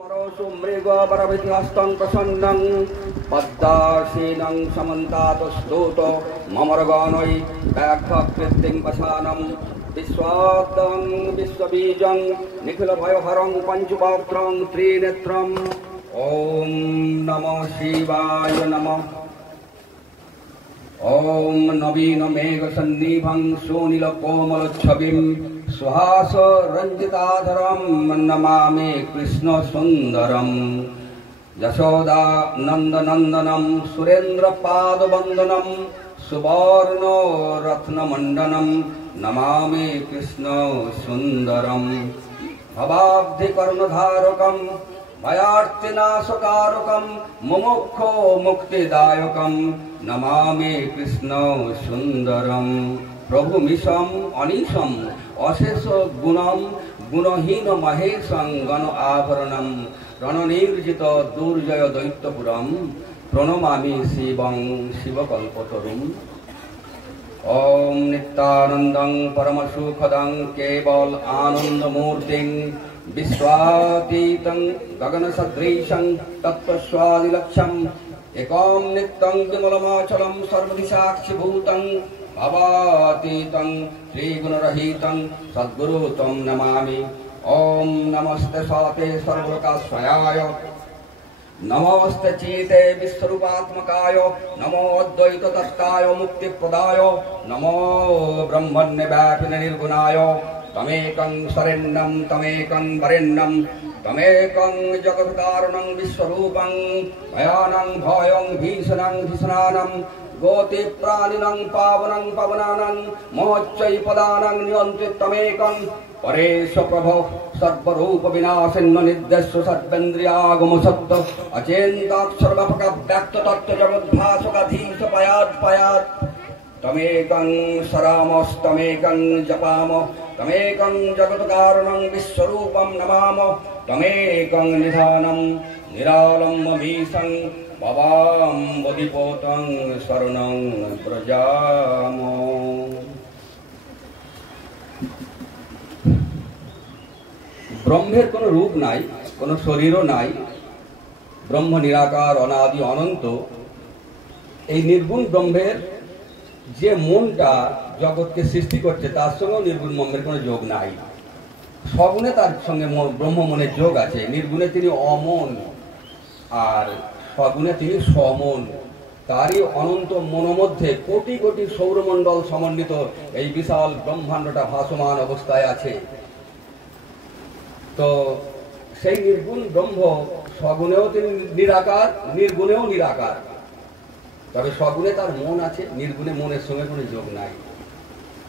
परोषु मृगवरभिहस्तं प्रसन्नं पद्मासीनं समन्तातस्तोत ममरगानै व्याघ्रकृतिं वसानं विश्वात्तं विश्वबीजं निखिलभयहरं पञ्चपात्रं त्रिनेत्रम् ॐ नमः शिवाय नमः। ॐ नवीनमेघसन्निभं सुनीलकोमलच्छविं सुहासरञ्जिताधरं नमामि कृष्णसुन्दरं यशोदानन्दनन्दनं सुरेन्द्रपादवन्दनं सुवर्णरत्नमण्डनं नमामि कृष्णसुन्दरं भवाब्धिकर्णधारकं भयार्तिनाशकारकं मुमुक्षो मुक्तिदायकं नमामि कृष्णसुन्दरं प्रभुमीशं अनीशं अशेष गुणं गुणहीन महेशं गण आवरणं रणनिर्जित दुर्जय दैत्यपुरं प्रणमामि शिवं शिवकल्पतरुम्। ॐ नित्यानन्दं परमसुखदं केवल आनन्दमूर्तिं विश्वातीतं गगनसदृशं तत्त्वस्वादिलक्ष्यम् एकं नित्यं विमलमाचलं सर्वदिशाक्षिभूतं भवातीतं श्रीगुणरहितं सद्गुरु तं नमामि। ॐ नमस्ते साते सर्वलोकाश्रयाय नमोऽस्ते चेते विश्वरूपात्मकाय नमो अद्वैततत्ताय मुक्तिप्रदाय नमो ब्रह्मण्यव्यापिने निर्गुणाय तमेकं शरण्यं तमेकं वरेण्यं तमेकं जगत्कारणं विश्वरूपं भयानं भयं भीषणं भीषणानं गोतिप्राणिनं पावनं पवनानं मोक्षैपदानं नियन्त्रितमेकं परेश प्रभो सर्वरूप विनाशिन्म निर्देश्य सर्वेन्द्रियागमसत्त अचेन्ताक्षरव्याप्ततत्त्वजगद्भासकाधीश पयात् तमेकं शरामस्तमेकं जपाम तमेकं जगत्कारणं विश्वरूपं नमाम तमेकं निधानं निरालम्बमीशं भवाम्बुधिपोतं शरणं व्रजाम। ब्रह्मेर कोनो रूप नाई, कोनो शरीरও নাই। ब्रह्म निराकार अनादि अनंत। এই নির্গুণ ব্রহ্মের যে মনটা জগৎকে সৃষ্টি করছে তার সঙ্গে নির্গুণ ব্রহ্মের কোনো যোগ নাই। সগুণে তার সঙ্গে ব্রহ্ম মনের যোগ আছে। নির্গুণে তিনি অমন আর সগুণে তিনি সমন। তারই অনন্ত মনোমধ্যে কোটি কোটি সৌরমণ্ডল সমন্বিত এই বিশাল ব্রহ্মাণ্ডটা ভাসমান অবস্থায় আছে। তো সেই নির্গুণ ব্রহ্ম সগুণেও তিনি নিরাকার, নির্গুণেও নিরাকার। তবে সগুণে তার মন আছে, নির্গুণে মনের সঙ্গে কোনো যোগ নাই।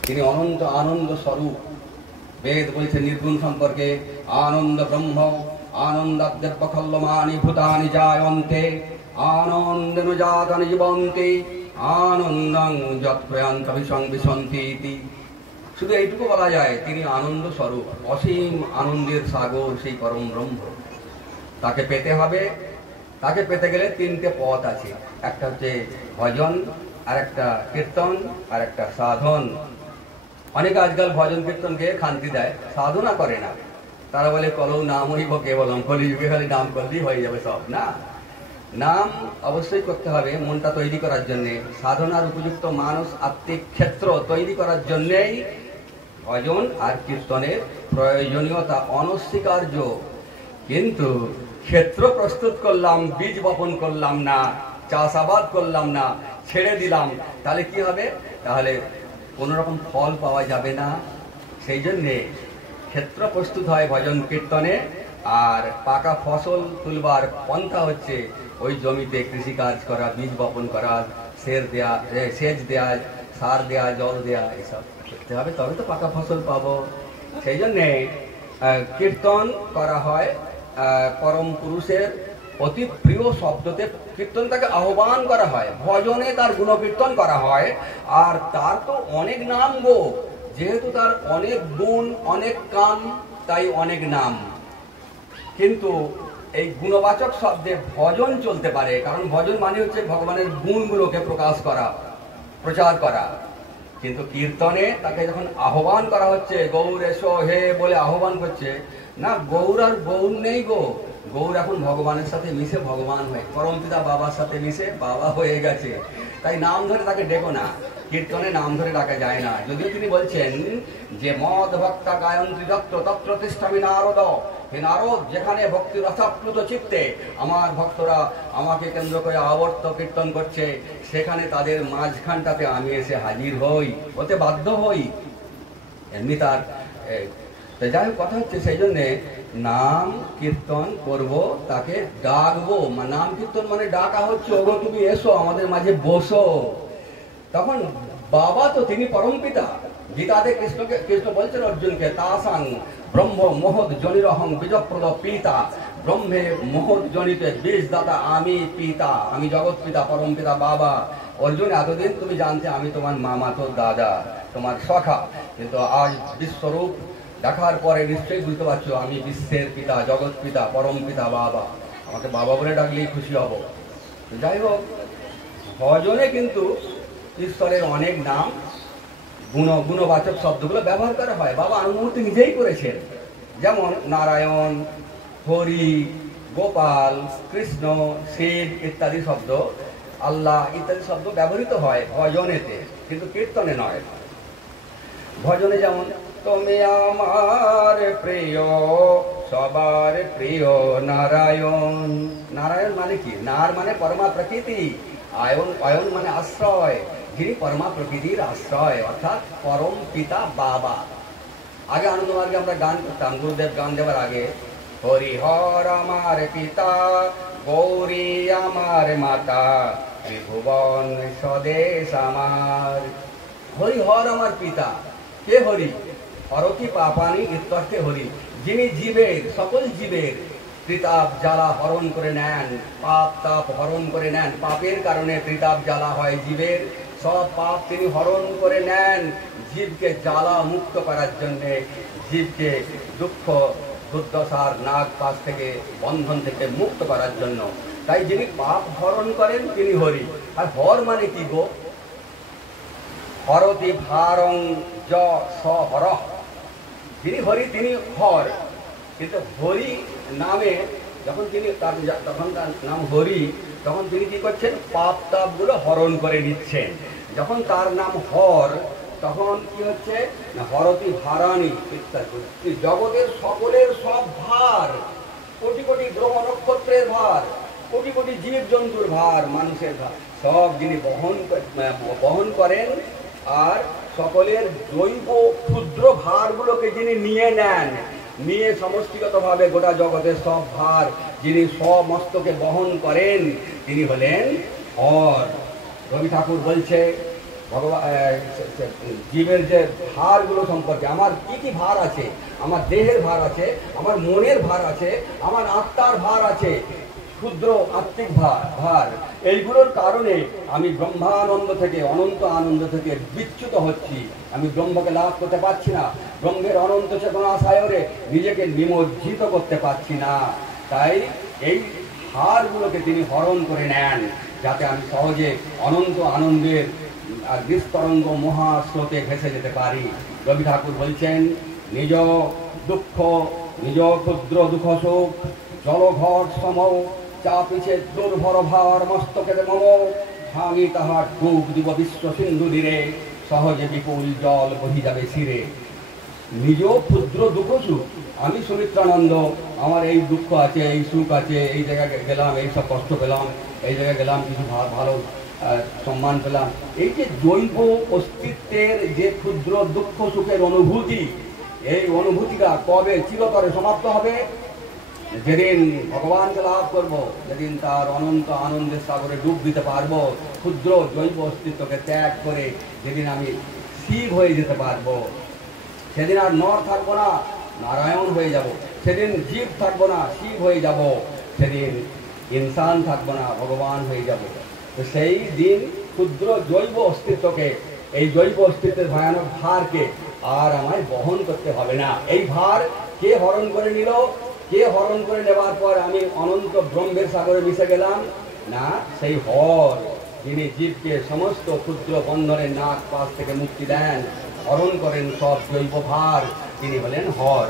তিনি অনন্ত আনন্দ স্বরূপ। বেদ বলছে নির্গুণ সম্পর্কে আনন্দ ব্রহ্ম আনন্দাদ্যপখল্যমানি ভূতানি জায়ন্তে আনন্দেন জাতানি জীবন্তে আনন্দং যৎপ্রয়ান্তবিসং বিসন্তি ইতি। শুধু এইটুকু বলা যায় তিনি আনন্দ স্বরূপ, অসীম আনন্দের সাগর, সেই পরম ব্রহ্ম। তাকে পেতে হবে। তাকে পেতে গেলে তিনটে পথ আছে। একটা হচ্ছে ভজন, আর একটা কীর্তন, আর একটা সাধন। অনেকে আজকাল ভজন কীর্তনকে খান্তি দেয়, সাধনা করে না। তারা বলে কলৌ নাম হইব কেবলম, কলিযুগে খালি নাম করলেই হয়ে যাবে সব। না, নাম অবশ্যই করতে হবে মনটা তৈরি করার জন্যে। সাধনার উপযুক্ত মানস আত্মিক ক্ষেত্র তৈরি করার জন্যেই ভজন আর কীর্তনের প্রয়োজনীয়তা অনস্বীকার্য। কিন্তু ক্ষেত্র প্রস্তুত করলাম, বীজ বপন করলাম না, চাষাবাদ করলাম না, ছেড়ে দিলাম, তাহলে কি হবে? তাহলে কোনো রকম ফল পাওয়া যাবে না। সেই জন্যে ক্ষেত্র প্রস্তুত হয় ভজন কীর্তনে। আর পাকা ফসল তুলবার পন্থা হচ্ছে ওই জমিতে কৃষিকাজ করা, বীজ বপন করা, সেচ দেয়া, সার দেয়া, জল দেয়া, এসব করতে হবে, তবে তো পাকা ফসল পাবো। সেই জন্যে কীর্তন করা হয়। পরম পুরুষের অতি প্রিয় শব্দতে কীর্তন তাকে আহ্বান করা হয়। ভজনে তার গুণকীর্তন করা হয়। আর তার তো অনেক নাম গো, যেহেতু তার অনেক গুণ, অনেক কাম, তাই অনেক নাম। কিন্তু এই গুণবাচক শব্দে ভজন চলতে পারে, কারণ ভজন মানে হচ্ছে ভগবানের গুণগুলোকে প্রকাশ করা, প্রচার করা। কিন্তু কীর্তনে তাকে যখন আহ্বান করা হচ্ছে, গৌর এসো হে বলে আহ্বান করছে, না গৌর আর গৌর নেই গো, গৌর এখন ভগবানের সাথে মিশে ভগবান হয়, পরমপিতা বাবার সাথে মিশে বাবা হয়ে গেছে। তাই নাম ধরে তাকে ডেকো না, কীর্তনে নাম ধরে ডাকা যায় না। যদিও তিনি বলছেন যে মদ ভক্তা গায়ন্ত্রী যত্র তত্র তিষ্ঠামি নারদ, হে নারদ, যেখানে ভক্তি রসাপ্লুত চিত্তে আমার ভক্তরা আমাকে কেন্দ্র করে আবর্ত কীর্তন করছে, সেখানে তাদের মাঝখানটাতে আমি এসে হাজির হই, ওতে বাধ্য হই। এমনি তার যাই হোক, কথা হচ্ছে সেই জন্যে নাম কীর্তন করব, তাকে ডাকবো। নাম কীর্তন মানে ডাকা হচ্ছে, ওগো তুমি এসো আমাদের মাঝে বসো। তখন বাবা তো তিনি পরম পিতা। গীতাতে কৃষ্ণ বলছেন অর্জুনকে, তাসাং ব্রহ্ম মহৎ জনিরহং বীজপ্রদ পিতা, ব্রহ্মে মহৎ জনিতে বীজদাতা আমি পিতা, আমি জগৎ পিতা, পরম পিতা বাবা। অর্জুন, এতদিন তুমি জানতে আমি তোমার মামা, তো দাদা, তোমার সখা, কিন্তু আজ বিশ্বরূপ দেখার পরে নিশ্চয়ই বুঝতে পারছো আমি বিশ্বের পিতা, জগৎ পিতা, পরম পিতা বাবা। আমাকে বাবা বলে ডাকলেই খুশি হব। যাই হোক, ভজনে কিন্তু ঈশ্বরের অনেক নাম গুণবাচক শব্দগুলো ব্যবহার করা হয়। বাবা আনন্দমূর্তি নিজেই করেছেন, যেমন নারায়ণ, হরি, গোপাল, কৃষ্ণ, শিব ইত্যাদি শব্দ, আল্লাহ ইত্যাদি শব্দ ব্যবহৃত হয় ভজনেতে, কিন্তু কীর্তনে নয়। ভজনে যেমন তুমি আমার প্রিয়, সবার প্রিয় নারায়ণ। নারায়ণ মানে কি? নার মানে পরমা প্রকৃতি, অয়ন মানে আশ্রয়, যিনি পরমা প্রকৃতির আশ্রয়, অর্থাৎ পরম পিতা বাবা। আগে আনন্দমার্গে আমরা গান করতাম, গুরুদেব গান দেওয়ার আগে, হরিহর আমার পিতা, গৌরী আমার মাতা, ত্রিভুবন স্বদেশ আমার। হরিহর আমার পিতা। কে হরি? হরতি পাপানি ইত্যর্থে হরি, যিনি জীবের, সকল জীবের ত্রিতাপ জ্বালা হরণ করে নেন, পাপ তাপ হরণ করে নেন। পাপের কারণে ত্রিতাপ জ্বালা হয় জীবের, সব পাপ তিনি হরণ করে নেন জীবকে জ্বালা মুক্ত করার জন্যে, জীবকে দুঃখ দুর্দশার নাগ পাশ থেকে, বন্ধন থেকে মুক্ত করার জন্য। তাই যিনি পাপ হরণ করেন তিনি হরি। আর হর মানে কি গো? হরতি ভারং য স হর, যিনি হরি তিনি হর। কিন্তু হরি নামে যখন তিনি তখন তার নাম হরি, তখন তিনি কি করছেন? পাপ তাপগুলো হরণ করে নিচ্ছেন। যখন তার নাম হর, তখন কি হচ্ছে? হরতি ভারানি ইত্যাদি, জগতের সকলের সব ভার, কোটি কোটি গ্রহ নক্ষত্রের ভার, কোটি কোটি জীব জন্তুর ভার, মানুষের ভার, সব যিনি বহন করেন। আর সকলের জৈব ক্ষুদ্র ভারগুলোকে যিনি নিয়ে নেন, নিয়ে সমষ্টিগতভাবে গোটা জগতের সব ভার যিনি সমস্তকে বহন করেন, তিনি হলেন হর। রবি ঠাকুর বলছে জীবের যে ভারগুলো সম্পর্কে, আমার কি কি ভার আছে? আমার দেহের ভার আছে, আমার মনের ভার আছে, আমার আত্মার ভার আছে, ক্ষুদ্র আত্মিক ভার। এইগুলোর কারণে আমি ব্রহ্মানন্দ থেকে, অনন্ত আনন্দ থেকে বিচ্যুত হচ্ছি। আমি ব্রহ্মকে লাভ করতে পারছি না, ব্রহ্মের অনন্ত চেতনা সায়রে নিজেকে নিমজ্জিত করতে পারছি না। তাই এই ভারগুলোকে তিনি হরণ করে নেন, যাতে আমি সহজে অনন্ত আনন্দের আর বিস্তরঙ্গ মহাস্রোতে ভেসে যেতে পারি। রবি ঠাকুর বলছেন, নিজ দুঃখ, নিজ ক্ষুদ্র দুঃখ শোক জলঘট সম, চাপিছে দুর্ভর ভার মস্তকের মম, ভাঙি তাহার ডুব দিব বিশ্ব সিন্ধু তীরে, সহজে বিপুল জল বহি যাবে শিরে। নিজ ক্ষুদ্র দুঃখ সুখ, আমি সুমিত্রানন্দ, আমার এই দুঃখ আছে, এই সুখ আছে, এই জায়গায় গেলাম এই সব কষ্ট পেলাম, এই জায়গায় গেলাম কিছু ভালো সম্মান পেলাম। এই যে জৈব অস্তিত্বের যে ক্ষুদ্র দুঃখ সুখের অনুভূতি, এই অনুভূতিটা কবে চিরতরে সমাপ্ত হবে? যেদিন ভগবানকে লাভ করব, যেদিন তার অনন্ত আনন্দের সাগরে ডুব দিতে পারবো, ক্ষুদ্র জৈব অস্তিত্বকে ত্যাগ করে যেদিন আমি শিব হয়ে যেতে পারবো, সেদিন আর নর থাকবো না, নারায়ণ হয়ে যাব। সেদিন জীব থাকবো না, শিব হয়ে যাব। সেদিন ইনসান থাকবো না, ভগবান হয়ে যাব। তো সেই দিন ক্ষুদ্র জৈব অস্তিত্বকে, এই জৈব অস্তিত্বের ভয়ানক ভারকে আর আমায় বহন করতে হবে না। এই ভার কে হরণ করে নিল? কে হরণ করে নেওয়ার পর আমি অনন্ত ব্রহ্মের সাগরে মিশে গেলাম? না, সেই হর, যিনি জীবকে সমস্ত ক্ষুদ্র বন্ধনের নাক পাশ থেকে মুক্তি দেন, হরণ করেন সব জৈব ভার, তিনি হলেন হর।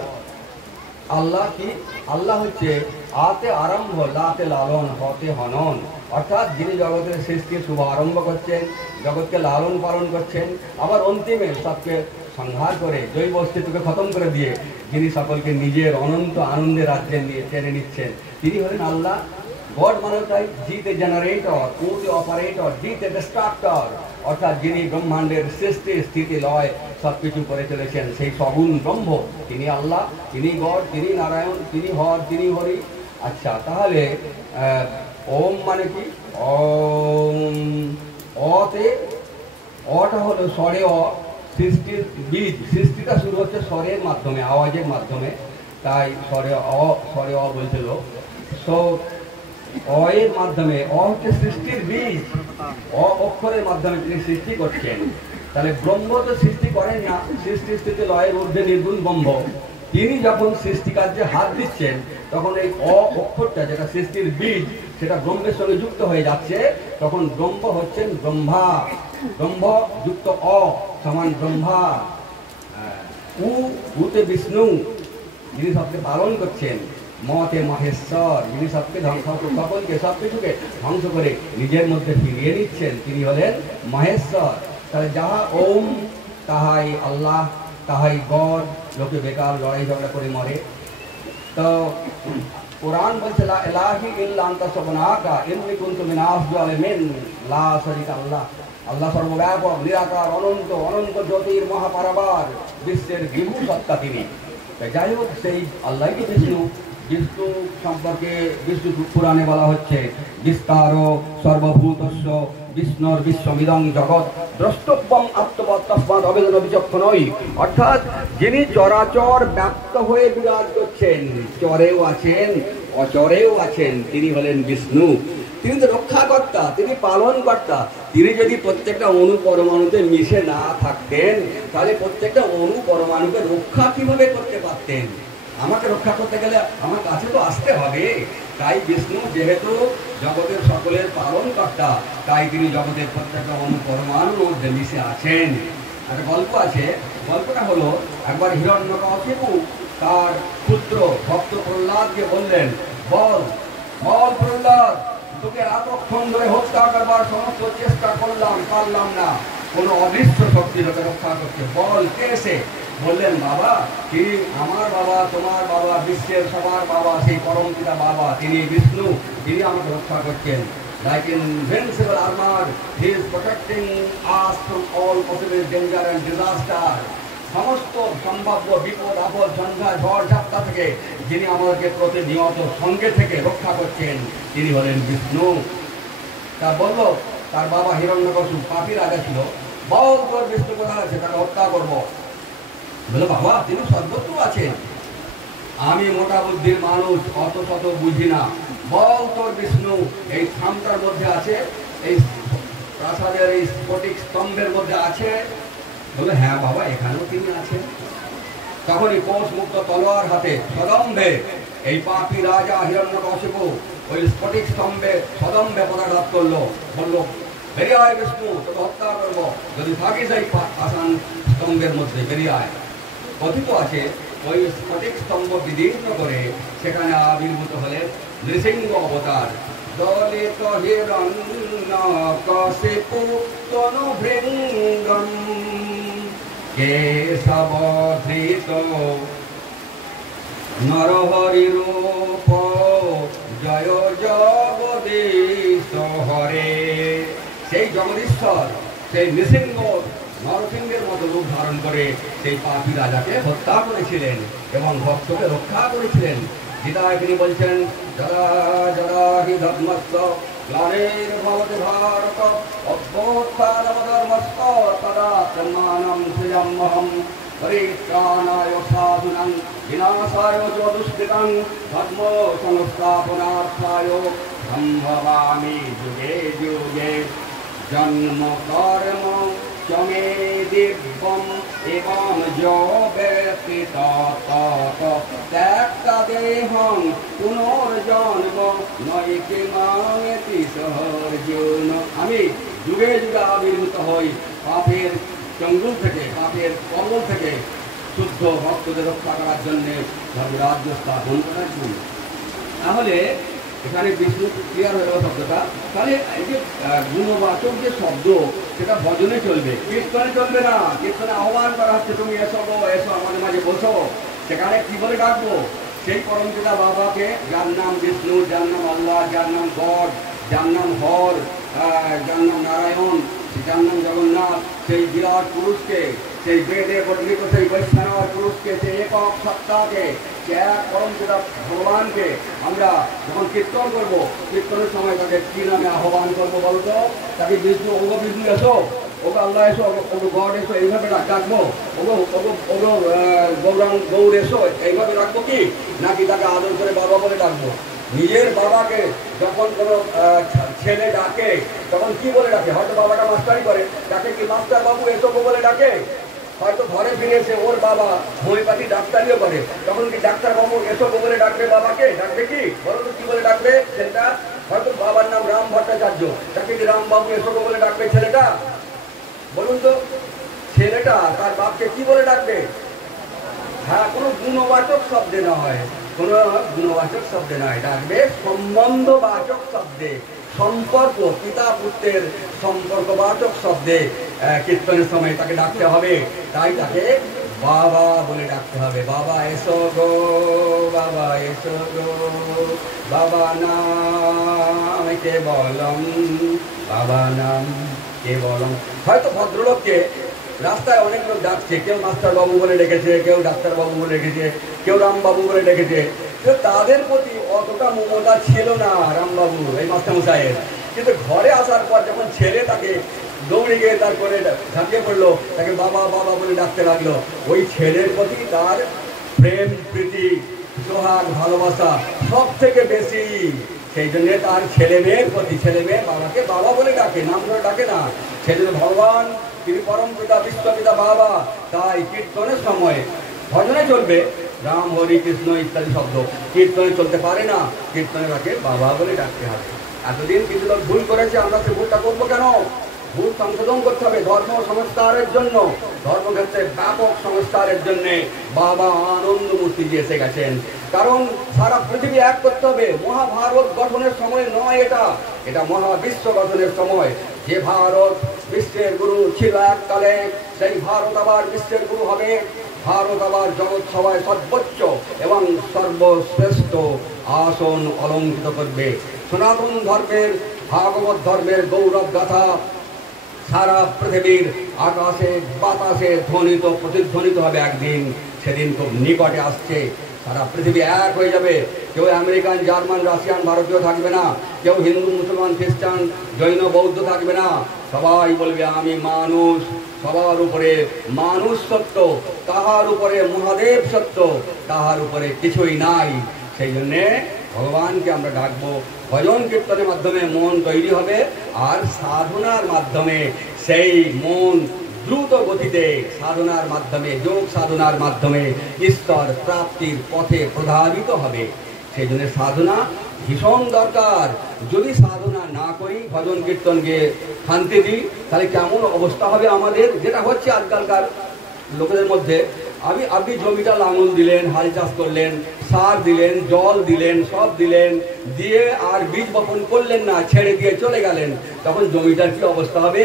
আল্লাহ কি? আল্লাহ হচ্ছে আতে আরম্ভ লাতে লালন হতে হনন, অর্থাৎ যিনি জগতের সৃষ্টির শুভ আরম্ভ করছেন, জগৎকে লালন পালন করছেন, আবার অন্তিমে সবকে সংহার করে জৈব অস্তিত্বকে খতম করে দিয়ে যিনি সকলকে নিজের অনন্ত আনন্দের রাজ্যে নিয়ে টেনে নিচ্ছেন, তিনি হলেন আল্লাহ। গড মানে তাই G the generator, O the operator, D the destructor, অর্থাৎ যিনি ব্রহ্মাণ্ডের সৃষ্টি স্থিতি লয় সব কিছু করে চলেছেন, সেই সগুণ ব্রহ্ম তিনি আল্লাহ, তিনি গড, তিনি নারায়ণ, তিনি হর, তিনি হরি। আচ্ছা, তাহলে ওম মানে কি? ওম, অতে, অটা হলো স্বরে অ, সৃষ্টির বীজ, সৃষ্টিটা শুরু হচ্ছে স্বরের মাধ্যমে, আওয়াজের মাধ্যমে, তাই স্বরে অ বলছিল। সো অ এর মাধ্যমে, অ হচ্ছে সৃষ্টির বীজ, অ অক্ষরের মাধ্যমে তিনি সৃষ্টি করছেন। তাহলে ব্রহ্ম তো সৃষ্টি করেন না, সৃষ্টি স্থিতি লয়ের ঊর্ধ্বে নির্গুণ ব্রহ্ম, তিনি যখন সৃষ্টি কার্যে হাত দিচ্ছেন তখন এই অ অক্ষরটা যেটা সৃষ্টির বীজ সেটা ব্রহ্মের সঙ্গে যুক্ত হয়ে যাচ্ছে, তখন ব্রহ্ম হচ্ছেন ব্রহ্মা, ব্রহ্ম যুক্ত অ সমান ব্রহ্মা। উতে বিষ্ণু, যিনি সবকে পালন করছেন, মতে মহেশ্বর, যিনি সবকে ধ্বংস, সকলকে সব কিছুকে ধ্বংস করে নিজের মধ্যে ফিরিয়ে নিচ্ছেন, তিনি হলেন মহেশ্বর। তাহলে যাহা ওম তাহাই আল্লাহ, তাহাই গড। লোকে বেকার লড়াই ঝগড়া করে মরে। তো কোরআন বলছে লা ইলাহা ইল্লা আনতা সুবহানাকা ইন্নী কুনতু মিনাজ জালিমিন, লা শারীকা আল্লাহ, আল্লাহ সর্বব্যাপক, নিরাকার, অনন্ত, অনন্ত জ্যোতির মহাপারাবার, বিশ্বের বিভু সত্তা তিনি। যাই হোক, সেই আল্লাহ কি বিষ্ণু, বিষ্ণু সম্পর্কে বিষ্ণু পুরাণে বলা হচ্ছে বিস্তার সর্বভূতস্য বিষ্ণুর বিশ্বমিদং জগৎ দ্রষ্টব্যম আত্মবৎ তস্মাৎ অবেদন বিচক্ষণই, অর্থাৎ যিনি চরাচর ব্যাপ্ত হয়ে বিরাজ করছেন, চরেও আছেন অচরেও আছেন, তিনি হলেন বিষ্ণু। তিনি তো রক্ষাকর্তা, তিনি পালনকর্তা। তিনি যদি প্রত্যেকটা অণু পরমাণুতে মিশে না থাকতেন তাহলে প্রত্যেকটা অণু পরমাণুকে রক্ষা কিভাবে করতে পারতেন? আমাকে রক্ষা করতে গেলে আমার কাছে তো আসতে হবে। তাই বিষ্ণু যেহেতু জগতের সকলের পালনকর্তা, তাই তিনি জগতের প্রত্যেকটা অণু পরমাণুর মধ্যে মিশে আছেন। একটা গল্প আছে, গল্পটা হলো একবার হিরণ্যকশিপু তার পুত্র ভক্ত প্রহ্লাদকে বললেন, বল বল প্রহ্লাদ, তোকে এতক্ষণ ধরে হত্যা করবার সমস্ত চেষ্টা করলাম, পারলাম না, কোনো অদৃশ্য শক্তি তোকে রক্ষা করতে, বল কে সে? বললেন, বাবা, তিনি আমার বাবা, তোমার বাবা, বিশ্বের সবার বাবা, সেই পরম পিতা বাবা, তিনি বিষ্ণু, তিনি আমাকে রক্ষা করছেন। Like invincible armor, he is protecting us from all possible danger and disaster. সমস্ত সম্ভাব্য বিপদ আপদ ঝঞ্ঝা ঝড় ঝাপটা থেকে যিনি আমাদেরকে প্রতিনিয়ত সঙ্গে থেকে রক্ষা করছেন, তিনি হলেন বিষ্ণু। তা বলল তার বাবা হিরণ্যকশিপু পাপী রাজা ছিল, বল তোর বিষ্ণু কোথায় আছে, তাকে হত্যা করবো। বলে, বাবা, তিনি সর্বত্র আছেন, আমি মোটা বুদ্ধির মানুষ, অত শত বুঝি না, বল তোর বিষ্ণু এই থামটার মধ্যে আছে, এই প্রাসাদের এই স্ফটিক স্তম্ভের মধ্যে আছে। বলে, হ্যাঁ বাবা, এখানেও তিনি আছেন। তখনই কোষ মুক্ত তলোয়ার হাতে সদম্ভে এই পাপী রাজা হিরণ্যকশিপু ওই স্ফটিক স্তম্ভে সদম্ভে পদাঘাত করলো, বললো, বেরিয়ে আয় বিষ্ণু, তোকে হত্যা করবো, যদি থাকিস এই পাষাণ স্তম্ভের মধ্যে বেরিয়ে আয়। কথিত আছে ওই স্ফটিক স্তম্ভ বিদীর্ণ করে সেখানে আবির্ভূত হলেন নৃসিংহ অবতার। দলিত হিরণ্যকশিপু তনুভৃঙ্গম কেশবধৃত নরহরি রূপ জয় জগদীশ হরে। সেই জগদীশ্বর, সেই নৃসিংহ নরসিংহের মতো রূপ ধারণ করে সেই পাপী রাজাকে হত্যা করেছিলেন এবং ভক্তকে রক্ষা করেছিলেন। গীতায় তিনি বলছেন, যদা যদা হি ধর্মস্য গ্লানির্ভবতি ভারত অভ্যুত্থানমধর্মস্য তদা ব্রহ্মাণং সৃজাম্যহং পরিত্রাণায় সাধুনাং বিনাশায় চ দুষ্কৃতাং ধর্ম সংস্থাপনার্থায় সম্ভবামি যুগে যুগে। জন্ম কর্ম চমে দিব্যম এবং ব্যতীত ত্যক্তা দেহং পুনর্জন্ম নৈকে মামেতি সহর্জুন। আমি যুগে যুগে আবির্ভূত হই পাপের চঙ্গুল থেকে, পাপের কঙ্গল থেকে শুদ্ধ ভক্তদের রক্ষা করার জন্যে, ধর্মরাজ্য স্থাপন করার জন্য। তাহলে এখানে বিষ্ণু ক্লিয়ার হয়ে গেল শব্দটা। তাহলে এই যে গুণবাচক যে শব্দ সেটা ভজনে চলবে, কীর্তনে চলবে না। কীর্তনে আহ্বান করা হচ্ছে, তুমি এসো গো, এসো আমাদের মাঝে বসো। সেখানে কি বলে ডাকবো? সেই পরমপিতা বাবাকে, যার নাম বিষ্ণু, যার নাম আল্লাহ, যার নাম গড, যার নাম হর, যার নাম নারায়ণ, যার নাম জগন্নাথ, সেই বিরাট পুরুষকে, সেই বেদে বর্ণিত সেই বৈষ্ণব পুরুষকে, সেই একক সত্তাকে, এক পরমপিতা ভগবানকে আমরা যখন কীর্তন করবো, কীর্তনের সময় তাকে কি নামে আহ্বান করবো বলতো? তাকে বিষ্ণু, ওগো বিষ্ণু এসো, ওগো আল্লাহ এসো, ওগো গড এসো, এইভাবে ডাকবো? ওগো গৌর এসো, এইভাবে ডাকবো কি? নাকি তাকে আদর করে বাবা বলে ডাকবো? নিজের বাবাকে যখন কোনো ছেলে ডাকে তখন কি বলে ডাকে? হয়তো বাবাটা মাস্টারি করে, তাকে কি মাস্টার বাবু এসো বলে ডাকে? হয়তো ঘরে ফিরে এসে ওর বাবা হোমিওপ্যাথি ডাক্তারিও করে, তখন কি ডাক্তারবাবু এসো বলে ডাকবে বাবাকে? ডাকবে কি? বলো তো কি বলে ডাকবে ছেলেটা? হয়তো বাবার নাম রাম ভট্টাচার্য, তাকে কি রামবাবু এসো বলে ডাকবে ছেলেটা? বলুন তো, ছেলেটা তার বাপকে কি বলে ডাকবে? হ্যাঁ, কোনো গুণবাচক শব্দে নয়, কোনো গুণবাচক শব্দে নয়, ডাকবে সম্বন্ধবাচক শব্দে, সম্পর্ক, পিতা পুত্রের সম্পর্কবাচক শব্দে কীর্তনের সময় তাকে ডাকতে হবে। তাই তাকে বাবা বলে ডাকতে হবে। বাবা এসো গো, বাবা এসো গো, বাবা নাম কেবলম, বাবা নাম কেবলম। হয়তো ভদ্রলোককে রাস্তায় অনেক লোক ডাকছে, কেউ মাস্টার বাবু বলে ডেকেছে, কেউ ডাক্তারবাবু বলে ডেকেছে, কেউ রামবাবু বলে ডেকেছে। তাদের প্রতি অতটা মমতা ছিল না রামবাবু এই মাস্টারমশাইয়ের। কিন্তু ঘরে আসার পর যখন ছেলে তাকে দৌড়ে গিয়ে তারপরে ঝাঁপিয়ে পড়লো, তাকে বাবা বাবা বলে ডাকতে লাগলো, ওই ছেলের প্রতি তার প্রেম, প্রীতি, সোহাগ, ভালোবাসা সব থেকে বেশি। সেই জন্য তার ছেলে মেয়ের প্রতি, ছেলে মেয়ে বাবাকে বাবা বলে ডাকে, নাম ধরে ডাকে না। সেই জন্য ভগবান তিনি পরম পিতা, বিশ্বপিতা বাবা। তাই কীর্তনের সময় ভজনে চলবে রাম, হরি, কৃষ্ণ ইত্যাদি শব্দ, কীর্তনে চলতে পারে না। কীর্তনে তাকে বাবা বলে ডাকতে হবে। এতদিন কিছু লোক ভুল করেছে, আমরা সে ভুলটা করবো কেন? ভুল সংশোধন করতে হবে ধর্ম সংস্কারের জন্য, ধর্মক্ষেত্রে ব্যাপক সংস্কারের জন্য বাবা আনন্দমূর্তি যে এসে গেছেন। কারণ সারা পৃথিবী এক করতে হবে। মহাভারত গঠনের সময় নয় এটা, এটা মহাবিশ্ব গঠনের সময়। যে ভারত বিশ্বের গুরু ছিল এককালে, সেই ভারত আবার বিশ্বের গুরু হবে। ভারত আবার জগৎ সভায় সর্বোচ্চ এবং সর্বশ্রেষ্ঠ আসন অলঙ্কৃত করবে। সনাতন ধর্মের, ভাগবত ধর্মের গৌরব গাথা সারা পৃথিবীর আকাশে বাতাসে ধ্বনিত, প্রতিধ্বনিত হবে একদিন। সেদিন খুব নিকটে আসছে। সারা পৃথিবী এক হয়ে যাবে। কেউ আমেরিকান, জার্মান, রাশিয়ান, ভারতীয় থাকবে না। কেউ হিন্দু, মুসলমান, খ্রিস্টান, জৈন, বৌদ্ধ থাকবে না। সবাই বলবে আমি মানুষ। সবার উপরে মানুষ সত্য, তাহার উপরে মহাদেব সত্য, তাহার উপরে কিছুই নাই। সেই জন্যে ভগবানকে আমরা ডাকবো। ভজন কীর্তনের মাধ্যমে মন তৈরি হবে, আর সাধনার মাধ্যমে সেই মন দ্রুত গতিতে সাধনার মাধ্যমে, যোগ সাধনার মাধ্যমে ঈশ্বর প্রাপ্তির পথে প্রধাবিত হবে। সেই জন্য সাধনা ভীষণ দরকার। যদি সাধনা না করি, ভজন কীর্তনকে শান্তি দিই, তাহলে কেমন অবস্থা হবে আমাদের? যেটা হচ্ছে আজকালকার লোকেদের মধ্যে, আপনি জমিটা লাঙল দিলেন, হাল চাষ করলেন, সার দিলেন, জল দিলেন, সব দিলেন, দিয়ে আর বীজ বপন করলেন না, ছেড়ে দিয়ে চলে গেলেন। তখন জমিটার কি অবস্থা হবে?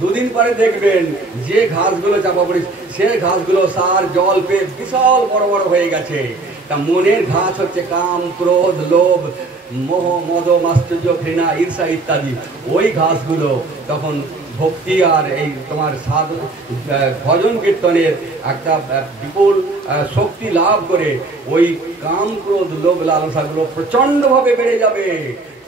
দুদিন পরে দেখবেন যে ঘাসগুলো চাপা পড়ে, সে ঘাসগুলো সার জল পেয়ে বিশাল বড় বড় হয়ে গেছে। তা মনের ঘাস হচ্ছে কাম, ক্রোধ, লোভ, মোহ, মদ, মাশ্চর্য, ঘৃণা, ঈর্ষা ইত্যাদি। ওই ঘাসগুলো তখন ভক্তি আর এই তোমার ভজন কীর্তনের একটা বিপুল শক্তি লাভ করে ওই কাম, ক্রোধ, লোভ, লালসাগুলো প্রচণ্ডভাবে বেড়ে যাবে।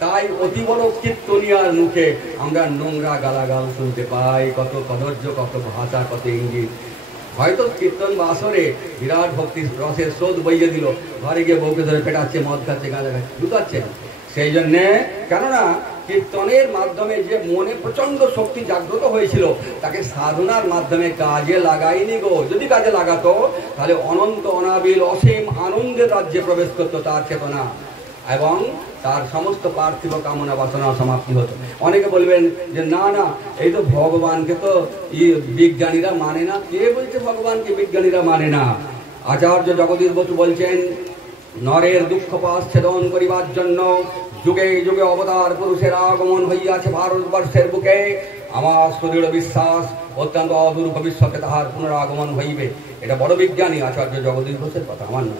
তাই অতি বড় কীর্তনিয়ার মুখে আমরা নোংরা গালাগাল শুনতে পাই, কত কদর্য, কত ভাষা, কত ইঙ্গিত। হয়তো কীর্তন বা আসরে বিরাট ভক্তি রসের স্রোত বইয়ে দিল, ঘরে গিয়ে বউকে ধরে পেটাচ্ছে, মদ খাচ্ছে, গাঁজা খাচ্ছে, বুঝতে। সেই জন্যে, কেননা কীর্তনের মাধ্যমে যে মনে প্রচণ্ড শক্তি জাগ্রত হয়েছিল, তাকে সাধনার মাধ্যমে কাজে লাগাইনি গো। যদি কাজে লাগাতো তাহলে অনন্ত, অনাবিল, অসীম আনন্দের রাজ্যে প্রবেশ করতো তার চেতনা, এবং তার সমস্ত পার্থিব কামনা বাসনা সমাপ্তি হতো। অনেকে বলবেন যে না না, এই তো ভগবানকে তো বিজ্ঞানীরা মানে না। কে বলছে ভগবানকে বিজ্ঞানীরা মানে না? আচার্য জগদীশ বসু বলছেন, নরের দুঃখ পাশ ছেদন করিবার জন্য যুগে যুগে অবতার পুরুষের আগমন হইয়াছে ভারতবর্ষের বুকে। আমার সুদৃঢ় বিশ্বাস অত্যন্ত অদূর ভবিষ্যতে তাহার পুনরাগমন হইবে। এটা বড় বিজ্ঞানী আচার্য জগদীশ ঘোষের কথা, আমার না।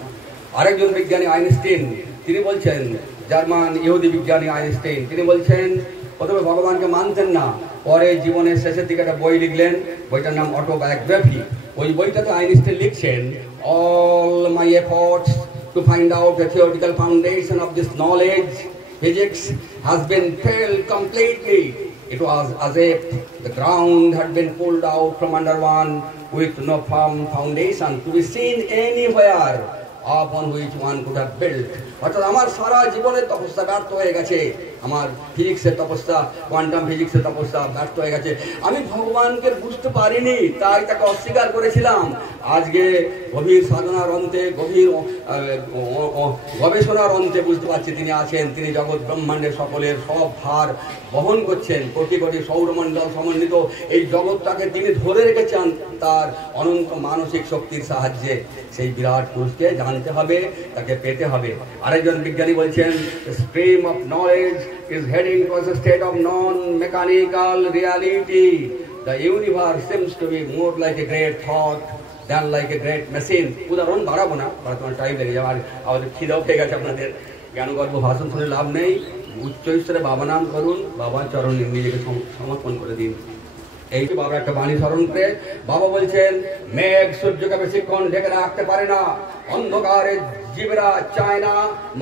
আরেকজন বিজ্ঞানী আইনস্টাইন, তিনি বলছেন, জার্মান ইহুদি বিজ্ঞানী আইনস্টাইন, তিনি বলছেন প্রথমে ভগবানকে মানতেন না, পরে জীবনের শেষের দিকে একটা বই লিখলেন, বইটার নাম অটোবায়োগ্রাফি। ওই বইটাতে আইনস্টাইন লিখছেন, all my efforts to find out the theoretical foundation of this knowledge, physics, has been failed completely. It was as if the ground had been pulled out from under one with no firm foundation to be seen anywhere upon which one could have built. অর্থাৎ আমার সারা জীবনের তপস্যা ব্যর্থ হয়ে গেছে, আমার ফিজিক্সের তপস্যা, কোয়ান্টাম ফিজিক্সের তপস্যা ব্যর্থ হয়ে গেছে। আমি ভগবানকে বুঝতে পারিনি, তাই তাকে অস্বীকার করেছিলাম। আজকে গভীর সাধনার অন্তে, গভীর গবেষণার অন্তে বুঝতে পারছি তিনি আছেন। তিনি জগৎ ব্রহ্মাণ্ডের সকলের সব ভার বহন করছেন। কোটি কোটি সৌরমণ্ডল সমন্বিত এই জগৎটাকে তিনি ধরে রেখেছেন তার অনন্ত মানসিক শক্তির সাহায্যে। সেই বিরাট পুরুষকে জানতে হবে, তাকে পেতে হবে। আরেকজন বিজ্ঞানী বলছেন, stream of knowledge is heading towards a state of non-mechanical reality. The universe seems to be more like a great thought than like a great machine. উদাহরণ বাড়াবো না, তোমার টাইম লেগে যাবে, আর আমাদের খিদাও পেয়ে গেছে। আপনাদের জ্ঞানগর্ভ ভাষণ শুনে লাভ নেই। উচ্চ ঈশ্বরে বাবা নাম করুন, বাবার চরণে নিজেকে সমর্পণ করে দিন। এই যে বাবা একটা বাণী স্মরণ করে বাবা বলছেন, মেঘ সূর্যকে বেশিক্ষণ ঢেকে রাখতে পারে না, অন্ধকারে জীবরা চায় না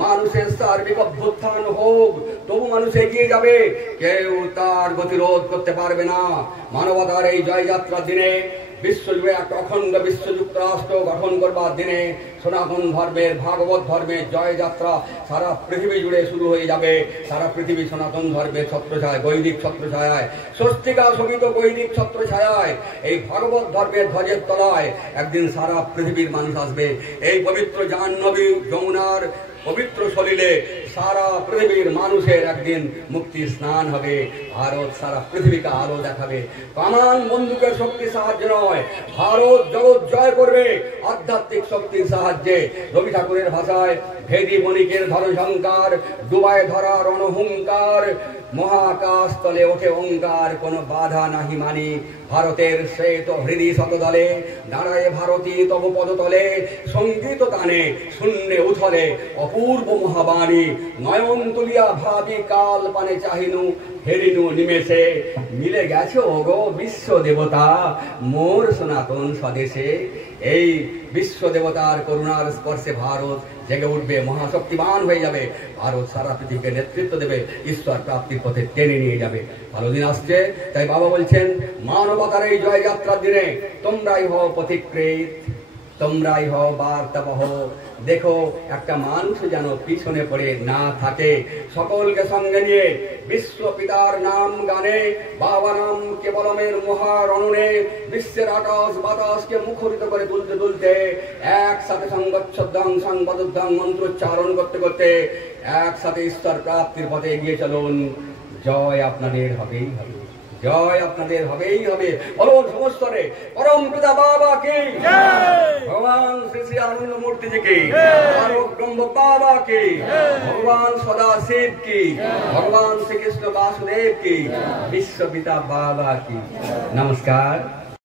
মানুষের সার্বিক অভ্যুত্থান হোক, তবু মানুষ এগিয়ে যাবে, কেউ তার গতিরোধ করতে পারবে না। মানবতার এই জয়যাত্রার দিনে, বিশ্বজুড়ে একটা অখণ্ড বিশ্ব যুক্তরাষ্ট্র গঠন করবার দিনে সনাতন ধর্মের, ভাগবত ধর্মের জয়যাত্রা সারা পৃথিবী জুড়ে শুরু হয়ে যাবে। সারা পৃথিবী সনাতন ধর্মের ছত্রছায়, বৈদিক ছত্রছায়ায়, স্বস্তিকা শোভিত বৈদিক ছত্রছায়ায়, এই ভাগবত ধর্মের ধ্বজের তলায় একদিন সারা পৃথিবীর মানুষ আসবে। এই পবিত্র জাহ্নবী যমুনার পবিত্র সলিলে সারা পৃথিবীর মানুষের একদিন মুক্তি স্নান হবে। ভারত সারা পৃথিবীকে আলো দেখাবে। কামান বন্দুকের শক্তির সাহায্যে নয়, ভারত জগৎ জয় করবে আধ্যাত্মিক শক্তির সাহায্যে। রবি ঠাকুরের ভাষায়, ভেদি বণিকের ধনসংকার, ডুবায় ধরা রণহুঙ্কার, মহাকাশ তলে ওঠে ওঙ্কার, কোনো বাধা নাহি মানি। ভারতের শ্বেত হৃদি শতদলে দাঁড়ায় ভারতী তব পদতলে, সঙ্গীত তানে শূন্যে উথলে অপূর্ব মহাবাণী। নয়ন তুলিয়া ভাবি কাল পানে চাহিনু, হেরিনু নিমেষে, মিলে গেছে ওগো বিশ্ব দেবতা মোর সনাতন স্বদেশে। এই বিশ্ব দেবতার করুণার স্পর্শে ভারত জেগে উঠবে, মহাশক্তিমান হয়ে যাবে। ভারত সারা পৃথিবীকে নেতৃত্ব দেবে, ঈশ্বর প্রাপ্তির পথে টেনে নিয়ে যাবে। ভালো দিন আসছে, তাই বাবা বলছেন, মানবতার এই জয়যাত্রার দিনে তোমরাই হও পথিকৃৎ, তোমরাই হও বার্তাবহ। দেখো একটা মানুষ যেন পিছনে পড়ে না থাকে। সকলকে সঙ্গে নিয়ে বিশ্ব পিতার নাম গানে, বাবা নাম কেবলমের মহারণনে, বিশ্বের আকাশ বাতাসকে মুখরিত করে তুলতে তুলতে একসাথে সংগচ্ছদ্দং সংবদ্ধং মন্ত্রোচ্চারণ করতে করতে একসাথে ঈশ্বর প্রাপ্তির পথে এগিয়ে চলুন। জয় আপনাদের হবেই হবে, জয় আপনাদের হবেই হবে। বলুন সমস্তরে পরম পিতা বাবা কি, ভগবান শ্রী শ্রী আনন্দ মূর্তি জি কি, ব্রহ্ম বাবা কি, ভগবান সদা শিব কি, ভগবান শ্রীকৃষ্ণ বাসুদেব কি, বিশ্ব পিতা বাবা কি। নমস্কার।